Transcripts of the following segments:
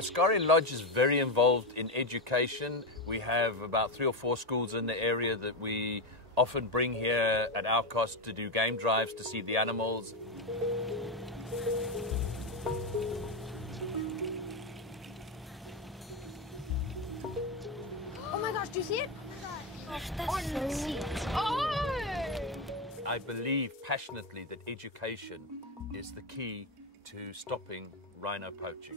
Askari Lodge is very involved in education. We have about 3 or 4 schools in the area that we often bring here at our cost to do game drives to see the animals. Oh my gosh, do you see it? Gosh, that's so neat. Oh! I believe passionately that education is the key to stopping rhino poaching.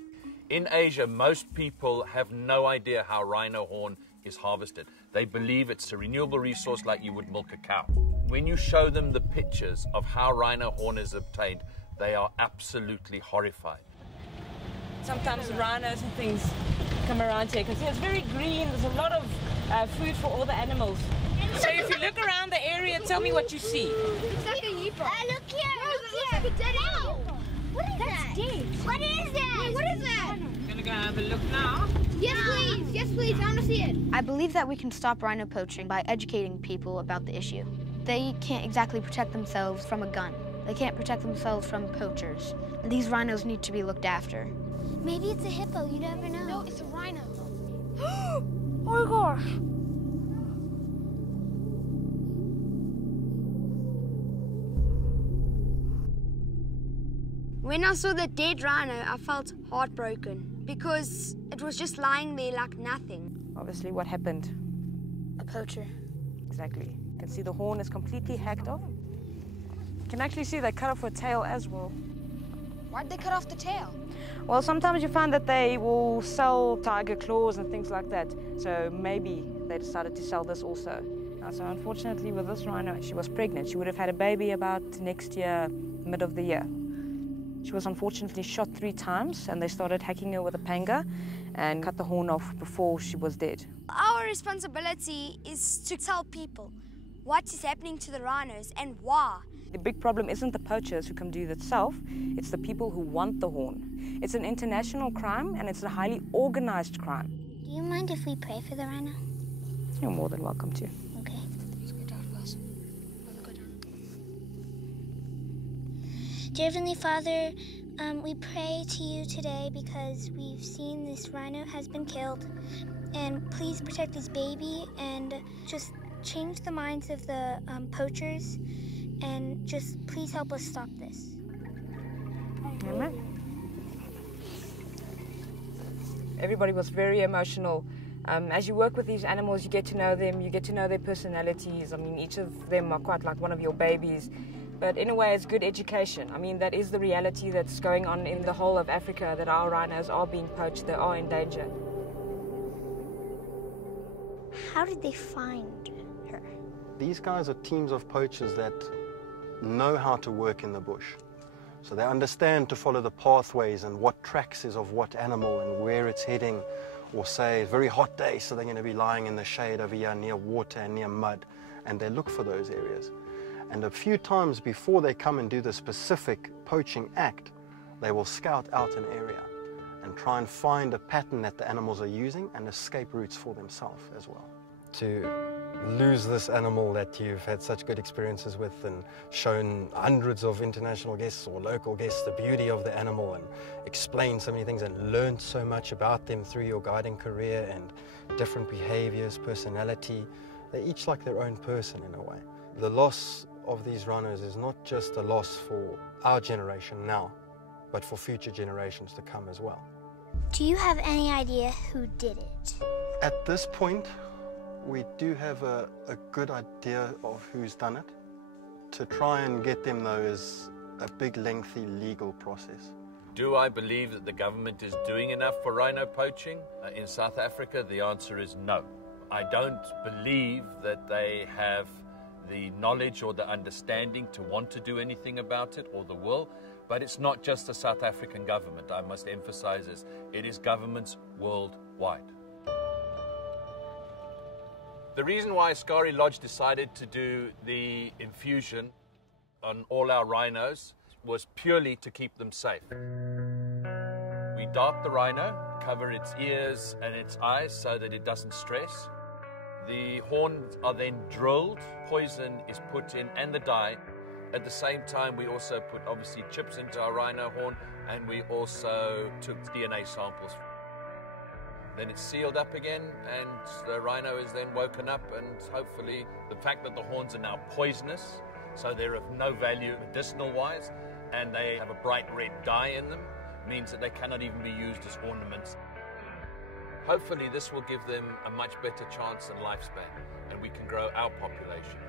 In Asia, most people have no idea how rhino horn is harvested. They believe it's a renewable resource like you would milk a cow. When you show them the pictures of how rhino horn is obtained, they are absolutely horrified. Sometimes rhinos and things come around here because it's very green. There's a lot of food for all the animals. So if you look around the area, tell me what you see. It's like a yeeper. Look here, look here. It's like a dead animal. What is that? Dead. What is that? Wait, what is that? I'm gonna go have a look now. Yes, please. Yes, please. I want to see it. I believe that we can stop rhino poaching by educating people about the issue. They can't exactly protect themselves from a gun. They can't protect themselves from poachers. These rhinos need to be looked after. Maybe it's a hippo. You never know. No, it's a rhino. Oh my gosh. When I saw the dead rhino, I felt heartbroken because it was just lying there like nothing. Obviously, what happened? A poacher. Exactly. You can see the horn is completely hacked off. You can actually see they cut off her tail as well. Why'd they cut off the tail? Well, sometimes you find that they will sell tiger claws and things like that. So maybe they decided to sell this also. So unfortunately with this rhino, she was pregnant. She would have had a baby about next year, mid of the year. She was unfortunately shot 3 times and they started hacking her with a panga and cut the horn off before she was dead. Our responsibility is to tell people what is happening to the rhinos and why. The big problem isn't the poachers who come do it itself, it's the people who want the horn. It's an international crime and it's a highly organized crime. Do you mind if we pray for the rhino? You're more than welcome to. Okay. Let's go down first. Let's go down. Dear Heavenly Father, we pray to you today because we've seen this rhino has been killed. And please protect this baby and just change the minds of the poachers. And just please help us stop this. Amen. Everybody was very emotional. As you work with these animals, you get to know them, you get to know their personalities. I mean, each of them are quite like one of your babies. But in a way, it's good education. I mean, that is the reality that's going on in the whole of Africa, that our rhinos are being poached, they are in danger. How did they find her? These guys are teams of poachers that know how to work in the bush. So they understand to follow the pathways and what tracks is of what animal and where it's heading. Or say, a very hot day, so they're going to be lying in the shade over here near water and near mud. And they look for those areas. And a few times before they come and do the specific poaching act, they will scout out an area and try and find a pattern that the animals are using and escape routes for themselves as well. To lose this animal that you've had such good experiences with and shown hundreds of international guests or local guests the beauty of the animal and explained so many things and learned so much about them through your guiding career and different behaviors, personality. They're each like their own person in a way. The loss of these rhinos is not just a loss for our generation now, but for future generations to come as well. Do you have any idea who did it? At this point, we do have a good idea of who's done it. To try and get them, though, is a big, lengthy legal process. Do I believe that the government is doing enough for rhino poaching in South Africa? The answer is no. I don't believe that they have the knowledge or the understanding to want to do anything about it or the will. But it's not just the South African government, I must emphasize this. It is governments worldwide. The reason why Askari Lodge decided to do the infusion on all our rhinos was purely to keep them safe. We dart the rhino, cover its ears and its eyes so that it doesn't stress. The horns are then drilled, poison is put in and the dye. At the same time, we also put obviously chips into our rhino horn and we also took DNA samples. Then it's sealed up again, and the rhino is then woken up, and hopefully the fact that the horns are now poisonous, so they're of no value medicinal-wise, and they have a bright red dye in them, means that they cannot even be used as ornaments. Hopefully this will give them a much better chance and lifespan, and we can grow our population.